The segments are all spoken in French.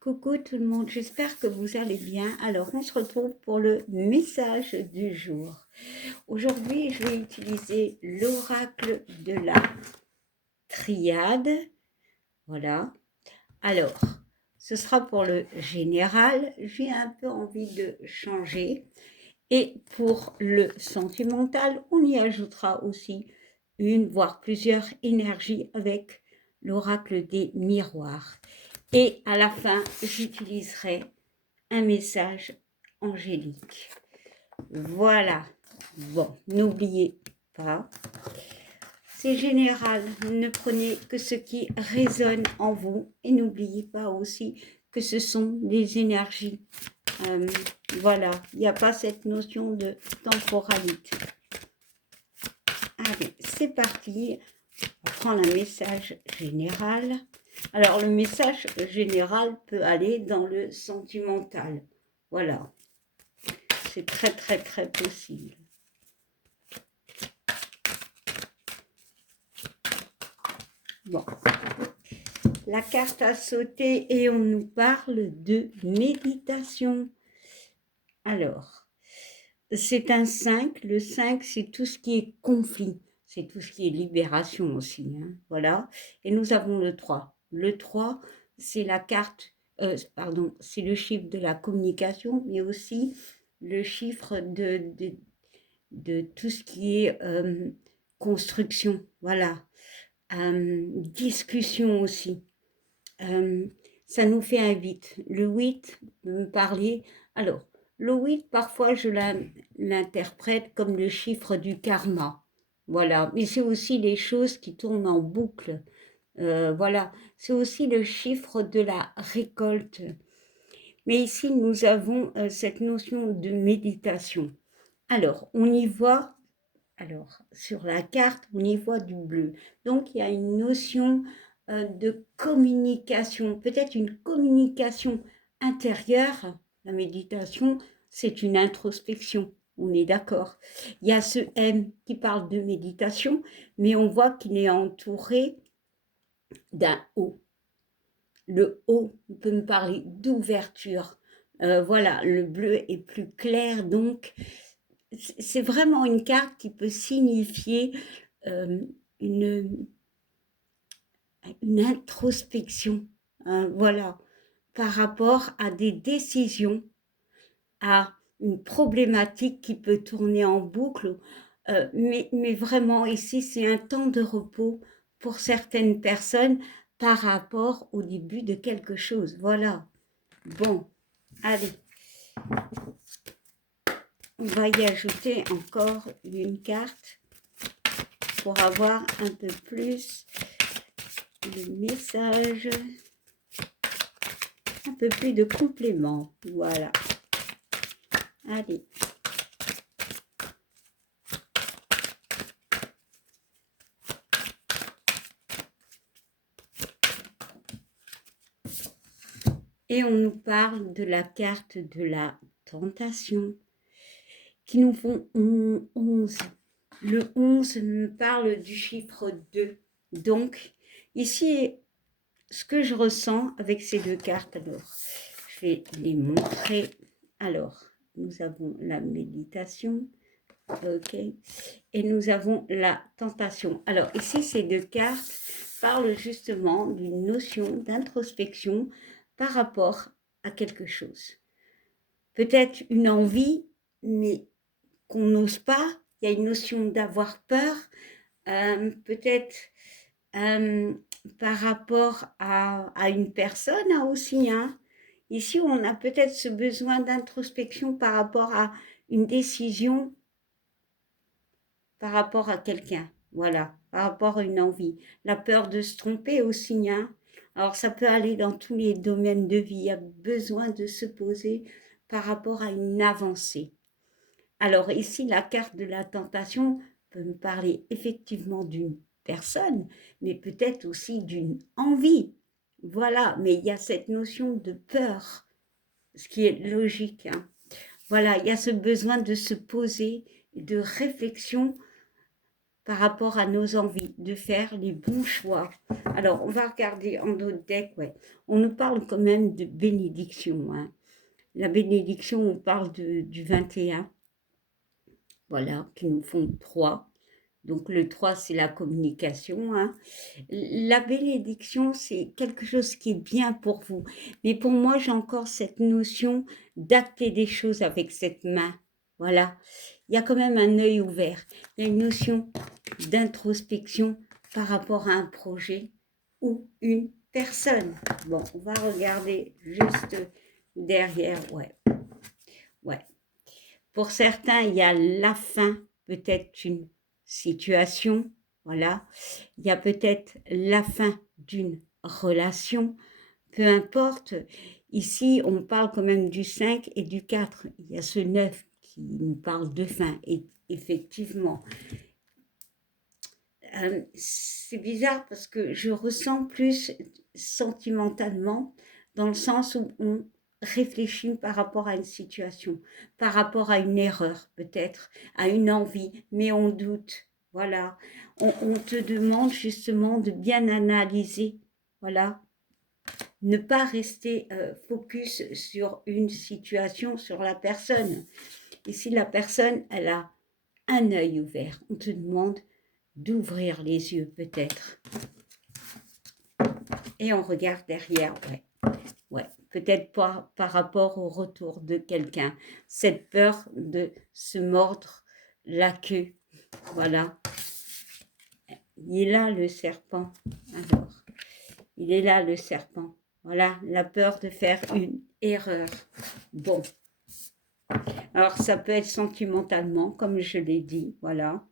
Coucou tout le monde, j'espère que vous allez bien. Alors, on se retrouve pour le message du jour. Aujourd'hui, je vais utiliser l'oracle de la triade. Voilà. Alors, ce sera pour le général. J'ai un peu envie de changer. Et pour le sentimental, on y ajoutera aussi une, voire plusieurs énergies avec l'oracle des miroirs. Et à la fin, j'utiliserai un message angélique. Voilà. Bon, n'oubliez pas, c'est général. Ne prenez que ce qui résonne en vous. Et n'oubliez pas aussi que ce sont des énergies. Voilà, il n'y a pas cette notion de temporalité. Allez, c'est parti. On prend un message général. Alors, le message général peut aller dans le sentimental. Voilà, c'est très, très, très possible. Bon, la carte a sauté et on nous parle de méditation. Alors, c'est un 5. Le 5, c'est tout ce qui est conflit. C'est tout ce qui est libération aussi. Hein, voilà. Et nous avons le 3. Le 3, c'est la carte, pardon, c'est le chiffre de la communication, mais aussi le chiffre de tout ce qui est construction. Voilà. Discussion aussi. Ça nous fait un 8. Le 8, me parler. Alors, le 8, parfois, je l'interprète comme le chiffre du karma. Voilà. Mais c'est aussi les choses qui tournent en boucle. Voilà. C'est aussi le chiffre de la récolte. Mais ici, nous avons cette notion de méditation. Alors, on y voit, alors, sur la carte, on y voit du bleu. Donc, il y a une notion de communication, peut-être une communication intérieure. La méditation, c'est une introspection, on est d'accord. Il y a ce M qui parle de méditation, mais on voit qu'il est entouré d'un O. Le O peut me parler d'ouverture. Voilà, le bleu est plus clair, donc c'est vraiment une carte qui peut signifier euh, une, une introspection, hein, voilà, par rapport à des décisions, à une problématique qui peut tourner en boucle. Mais vraiment, ici, c'est un temps de repos pour certaines personnes par rapport au début de quelque chose. Voilà. Bon, allez, on va y ajouter encore une carte pour avoir un peu plus de messages, un peu plus de compléments. Voilà. Allez. Et on nous parle de la carte de la tentation qui nous font 11. Le 11 me parle du chiffre 2. Donc, ici, ce que je ressens avec ces deux cartes, alors, je vais les montrer. Alors, nous avons la méditation, ok, et nous avons la tentation. Alors, ici, ces deux cartes parlent justement d'une notion d'introspection par rapport à quelque chose. Peut-être une envie, mais qu'on n'ose pas. Il y a une notion d'avoir peur, peut-être euh, par rapport à une personne hein, aussi. Hein. Ici, on a peut-être ce besoin d'introspection par rapport à une décision, par rapport à quelqu'un. Voilà, par rapport à une envie. La peur de se tromper aussi. Hein. Alors, ça peut aller dans tous les domaines de vie. Il y a besoin de se poser par rapport à une avancée. Alors ici, la carte de la tentation peut me parler effectivement d'une personne, mais peut-être aussi d'une envie. Voilà, mais il y a cette notion de peur, ce qui est logique. Hein. Voilà, il y a ce besoin de se poser, de réflexion par rapport à nos envies, de faire les bons choix. Alors, on va regarder en d'autres decks, ouais. On nous parle quand même de bénédiction, hein. La bénédiction, on parle du 21, voilà, qui nous font 3. Donc le 3, c'est la communication, hein. La bénédiction, c'est quelque chose qui est bien pour vous. Mais pour moi, j'ai encore cette notion d'acter des choses avec cette main. Voilà. Il y a quand même un œil ouvert. Il y a une notion d'introspection par rapport à un projet ou une personne. Bon, on va regarder juste derrière. Ouais, ouais. Pour certains, il y a la fin, peut-être une situation, voilà. Il y a peut-être la fin d'une relation, peu importe. Ici, on parle quand même du 5 et du 4. Il y a ce 9 qui nous parle de fin. Et effectivement, c'est bizarre parce que je ressens plus sentimentalement dans le sens où on réfléchit par rapport à une situation, par rapport à une erreur peut-être, à une envie, mais on doute. Voilà, on te demande justement de bien analyser. Voilà, ne pas rester focus sur une situation, sur la personne. Et si la personne, elle a un œil ouvert, on te demande d'ouvrir les yeux peut-être. Et on regarde derrière, ouais. Ouais, peut-être pas par rapport au retour de quelqu'un. Cette peur de se mordre la queue. Voilà. Il est là le serpent. Alors, il est là le serpent. Voilà, la peur de faire une erreur. Bon. Alors, ça peut être sentimentalement, comme je l'ai dit, voilà.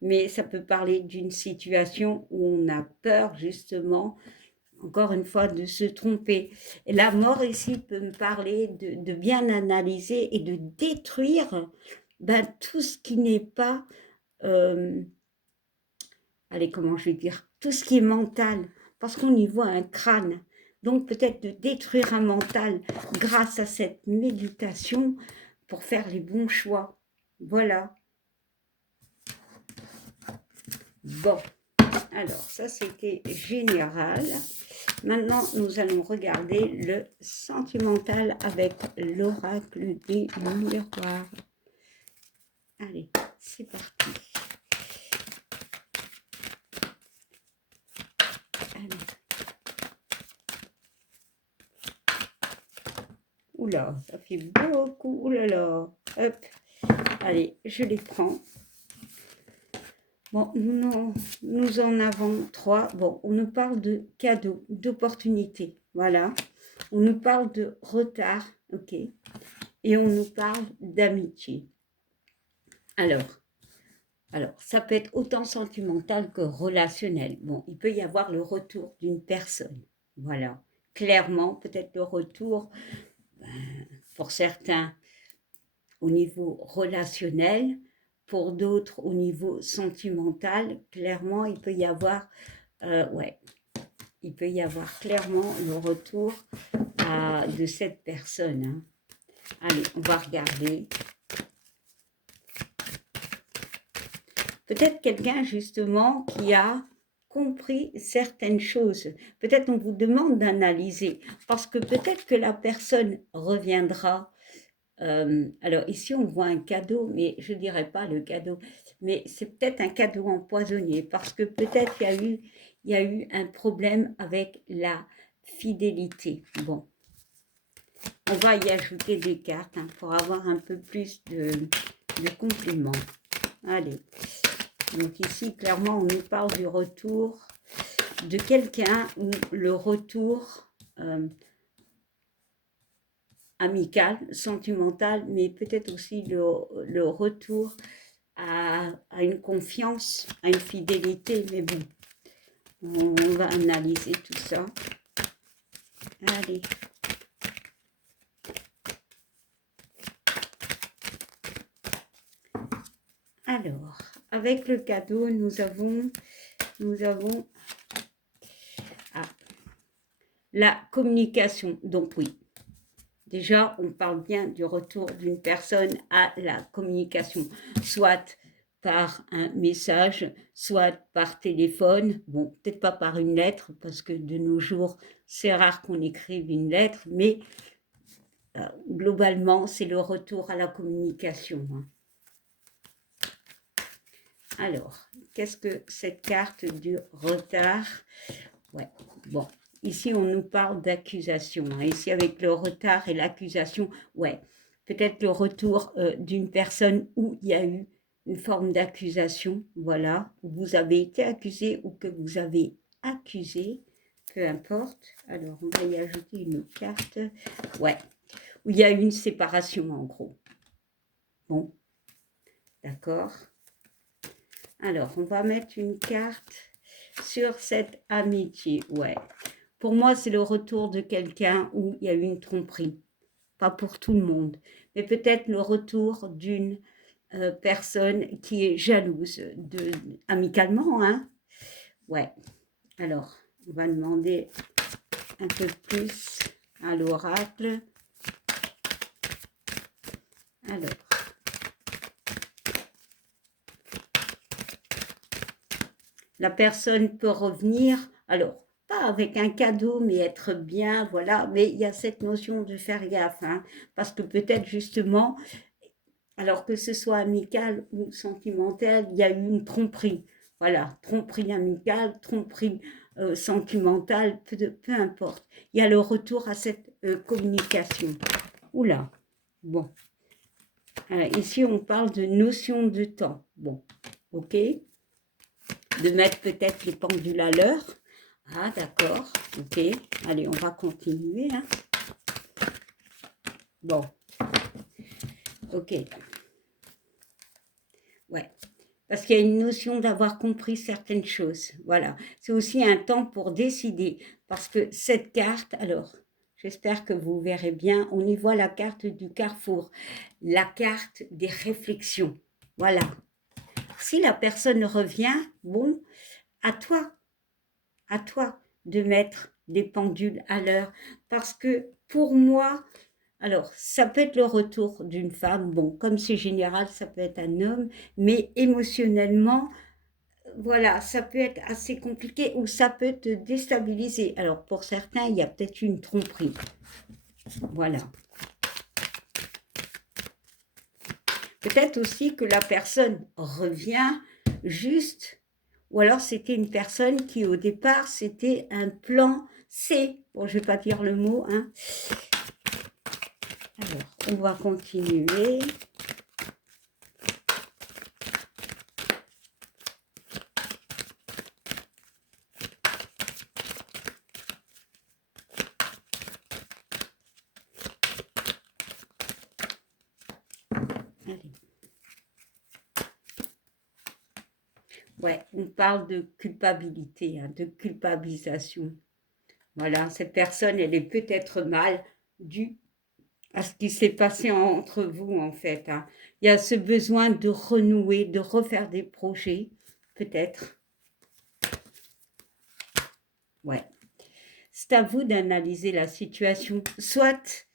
Mais ça peut parler d'une situation où on a peur, justement, encore une fois, de se tromper. Et la mort ici peut me parler de bien analyser et de détruire tout ce qui n'est pas, allez, comment je vais dire, tout ce qui est mental, parce qu'on y voit un crâne. Donc peut-être de détruire un mental grâce à cette méditation pour faire les bons choix. Voilà. Bon, alors ça c'était général. Maintenant, nous allons regarder le sentimental avec l'oracle des miroirs. Allez, c'est parti. Allez. Oula, ça fait beaucoup. Oulala. Hop. Allez, je les prends. Bon, nous en avons 3. Bon, on nous parle de cadeaux, d'opportunités. Voilà. On nous parle de retard. Ok. Et on nous parle d'amitié. Alors, ça peut être autant sentimental que relationnel. Bon, il peut y avoir le retour d'une personne. Voilà. Clairement, peut-être le retour, pour certains, au niveau relationnel, pour d'autres, au niveau sentimental. Clairement, il peut y avoir, ouais, il peut y avoir clairement le retour de cette personne. Hein. Allez, on va regarder. Peut-être quelqu'un justement qui a compris certaines choses. Peut-être on vous demande d'analyser parce que peut-être que la personne reviendra. Alors ici on voit un cadeau, mais je ne dirais pas le cadeau, mais c'est peut-être un cadeau empoisonné parce que peut-être il y a eu un problème avec la fidélité. Bon, on va y ajouter des cartes hein, pour avoir un peu plus de compliments. Allez. Donc ici, clairement, on nous parle du retour de quelqu'un ou le retour amical, sentimental, mais peut-être aussi le retour à une confiance, à une fidélité. Mais bon, on va analyser tout ça. Allez. Alors, avec le cadeau, nous avons la communication. Donc oui, déjà, on parle bien du retour d'une personne à la communication, soit par un message, soit par téléphone, bon, peut-être pas par une lettre, parce que de nos jours, c'est rare qu'on écrive une lettre, mais globalement, c'est le retour à la communication. Hein. Alors, qu'est-ce que cette carte du retard? Ouais, bon, ici on nous parle d'accusation. Hein. Ici avec le retard et l'accusation, ouais, peut-être le retour d'une personne où il y a eu une forme d'accusation, voilà, où vous avez été accusé ou que vous avez accusé, peu importe. Alors, on va y ajouter une carte, ouais, où il y a eu une séparation en gros. Bon, d'accord. Alors, on va mettre une carte sur cette amitié, ouais. Pour moi, c'est le retour de quelqu'un où il y a eu une tromperie. Pas pour tout le monde, mais peut-être le retour d'une personne qui est jalouse, amicalement, hein. Ouais. Alors, on va demander un peu plus à l'oracle. Alors. La personne peut revenir, alors, pas avec un cadeau, mais être bien, voilà. Mais il y a cette notion de faire gaffe, hein, parce que peut-être justement, alors que ce soit amical ou sentimental, il y a eu une tromperie. Voilà, tromperie amicale, tromperie sentimentale, peu importe. Il y a le retour à cette communication. Oula, bon. Ici, on parle de notion de temps. Bon, ok. De mettre peut-être les pendules à l'heure. Ah, d'accord, ok. Allez, on va continuer. Hein. Bon, ok. Ouais, parce qu'il y a une notion d'avoir compris certaines choses. Voilà, c'est aussi un temps pour décider. Parce que cette carte, alors, j'espère que vous verrez bien, on y voit la carte du carrefour, la carte des réflexions. Voilà. Si la personne revient, bon, à toi de mettre des pendules à l'heure. Parce que pour moi, alors ça peut être le retour d'une femme, bon, comme c'est général, ça peut être un homme, mais émotionnellement, voilà, ça peut être assez compliqué ou ça peut te déstabiliser. Alors pour certains, il y a peut-être une tromperie. Voilà. Peut-être aussi que la personne revient juste, ou alors c'était une personne qui au départ, c'était un plan C. Bon, je ne vais pas dire le mot. Hein. Alors, on va continuer. Allez. Ouais, on parle de culpabilité, hein, de culpabilisation. Voilà, cette personne, elle est peut-être mal due à ce qui s'est passé entre vous, en fait. Hein. Il y a ce besoin de renouer, de refaire des projets, peut-être. Ouais. C'est à vous d'analyser la situation. Soit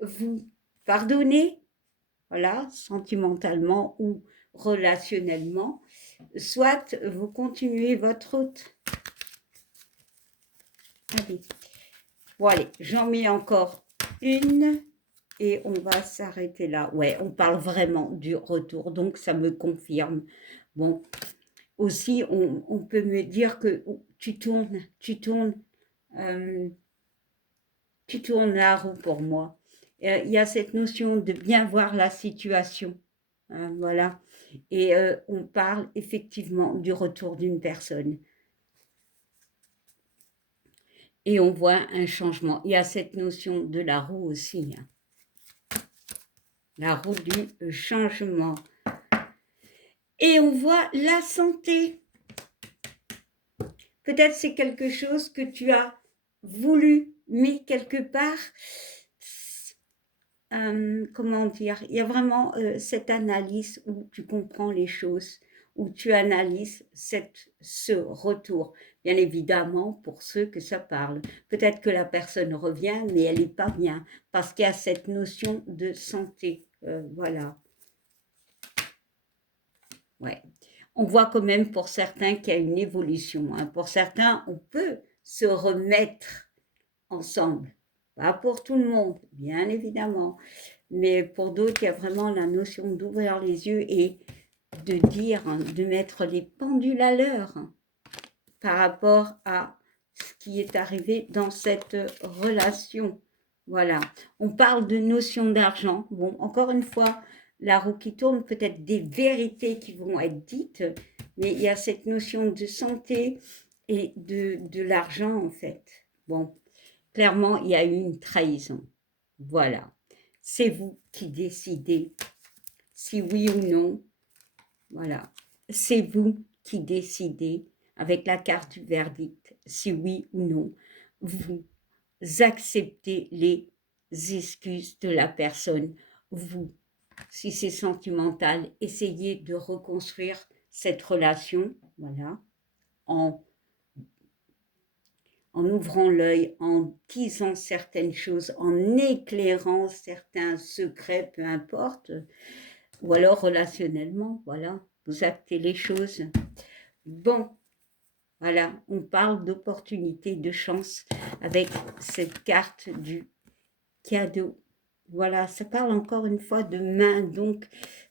vous pardonnez, voilà, sentimentalement ou relationnellement, soit vous continuez votre route. Allez. Bon, allez, j'en mets encore une et on va s'arrêter là. Ouais, on parle vraiment du retour, donc ça me confirme. Bon, aussi, on peut me dire que euh, tu tournes la roue pour moi. Il y a cette notion de bien voir la situation. Hein, voilà. Et on parle effectivement du retour d'une personne. Et on voit un changement. Il y a cette notion de la roue aussi. Hein. La roue du changement. Et on voit la santé. Peut-être c'est quelque chose que tu as voulu, mais quelque part, comment dire, il y a vraiment cette analyse où tu comprends les choses, où tu analyses ce retour. Bien évidemment, pour ceux que ça parle. Peut-être que la personne revient, mais elle n'est pas bien, parce qu'il y a cette notion de santé. Voilà. Ouais. On voit quand même pour certains qu'il y a une évolution, hein. Pour certains, on peut se remettre ensemble. Pas pour tout le monde, bien évidemment. Mais pour d'autres, il y a vraiment la notion d'ouvrir les yeux et de dire, hein, de mettre les pendules à l'heure, hein, par rapport à ce qui est arrivé dans cette relation. Voilà. On parle de notion d'argent. Bon, encore une fois, la roue qui tourne, peut-être des vérités qui vont être dites, mais il y a cette notion de santé et de l'argent, en fait. Bon, clairement, il y a eu une trahison. Voilà. C'est vous qui décidez si oui ou non. Voilà. C'est vous qui décidez avec la carte du verdict si oui ou non vous acceptez les excuses de la personne. Vous, si c'est sentimental, essayez de reconstruire cette relation, voilà, en ouvrant l'œil, en disant certaines choses, en éclairant certains secrets, peu importe, ou alors relationnellement, voilà, vous actez les choses. Bon, voilà, on parle d'opportunité, de chance avec cette carte du cadeau. Voilà, ça parle encore une fois de main, donc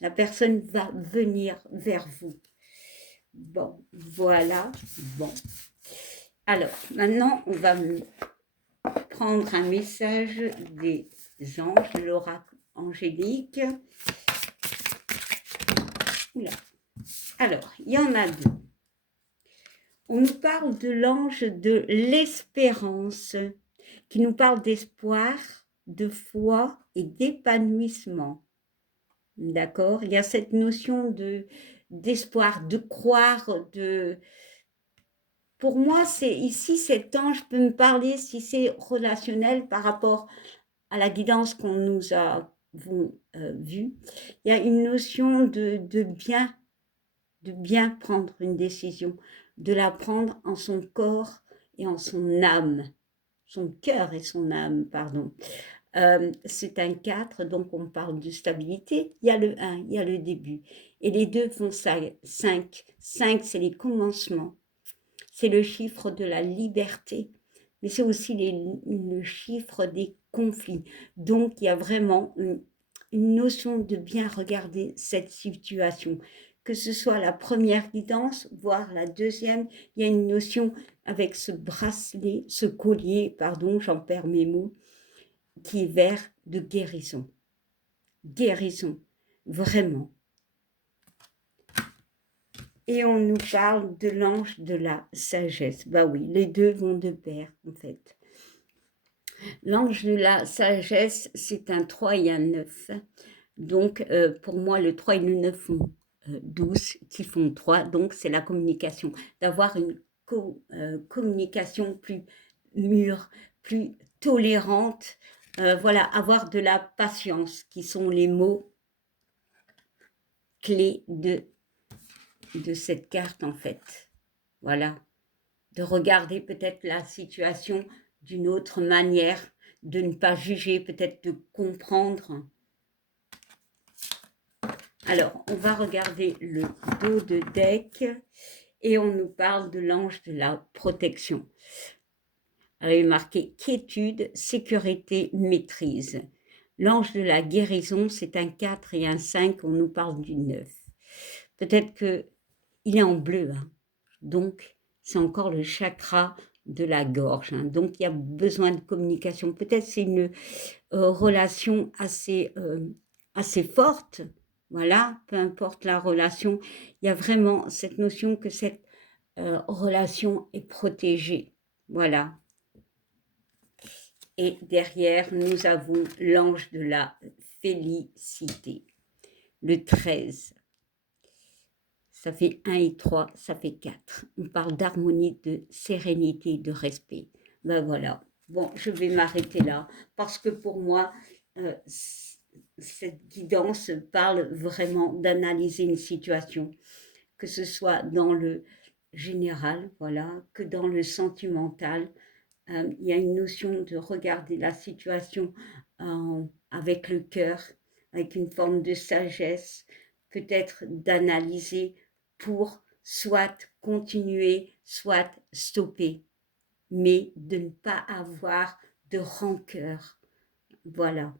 la personne va venir vers vous. Bon, voilà, bon. Alors, maintenant, on va prendre un message des anges, de l'oracle angélique. Oula. Alors, il y en a deux. On nous parle de l'ange de l'espérance, qui nous parle d'espoir, de foi et d'épanouissement. D'accord? Il y a cette notion d'espoir, de croire, de... Pour moi, c'est ici, cet ange peut me parler, si c'est relationnel par rapport à la guidance qu'on nous a vue. Il y a une notion de bien prendre une décision, de la prendre en son corps et en son âme, son cœur et son âme, pardon. C'est un 4, donc on parle de stabilité. Il y a le 1, il y a le début. Et les deux font 5. 5, c'est les commencements. C'est le chiffre de la liberté. Mais c'est aussi le chiffre des conflits. Donc, il y a vraiment une notion de bien regarder cette situation. Que ce soit la première guidance, voire la deuxième, il y a une notion avec ce bracelet, ce collier, pardon, j'en perds mes mots, qui est vert de guérison. Guérison, vraiment. Et on nous parle de l'ange de la sagesse. Bah oui, les deux vont de pair, en fait. L'ange de la sagesse, c'est un 3 et un 9. Donc, pour moi, le 3 et le 9 font 12, qui font 3. Donc, c'est la communication. D'avoir une communication plus mûre, plus tolérante. Voilà, avoir de la patience, qui sont les mots clés de cette carte, en fait. Voilà. De regarder peut-être la situation d'une autre manière, de ne pas juger, peut-être de comprendre. Alors, on va regarder le dos de deck et on nous parle de l'ange de la protection. Alors, il est marqué quiétude, sécurité, maîtrise. L'ange de la guérison, c'est un 4 et un 5, on nous parle du 9. Peut-être qu'il est en bleu, hein. Donc c'est encore le chakra de la gorge, hein. Donc il y a besoin de communication. Peut-être c'est une relation assez forte, voilà, peu importe la relation, il y a vraiment cette notion que cette relation est protégée, voilà. Et derrière, nous avons l'ange de la félicité, le 13. Ça fait 1 et 3, ça fait 4. On parle d'harmonie, de sérénité, de respect. Ben voilà. Bon, je vais m'arrêter là parce que pour moi, cette guidance parle vraiment d'analyser une situation, que ce soit dans le général, voilà, que dans le sentimental. Il y a une notion de regarder la situation avec le cœur, avec une forme de sagesse, peut-être d'analyser pour soit continuer, soit stopper, mais de ne pas avoir de rancœur. Voilà.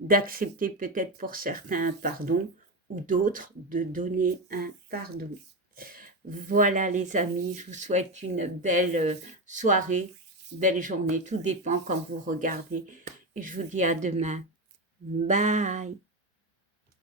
D'accepter peut-être pour certains un pardon ou d'autres de donner un pardon. Voilà les amis, je vous souhaite une belle soirée, belle journée, tout dépend quand vous regardez. Et je vous dis à demain. Bye.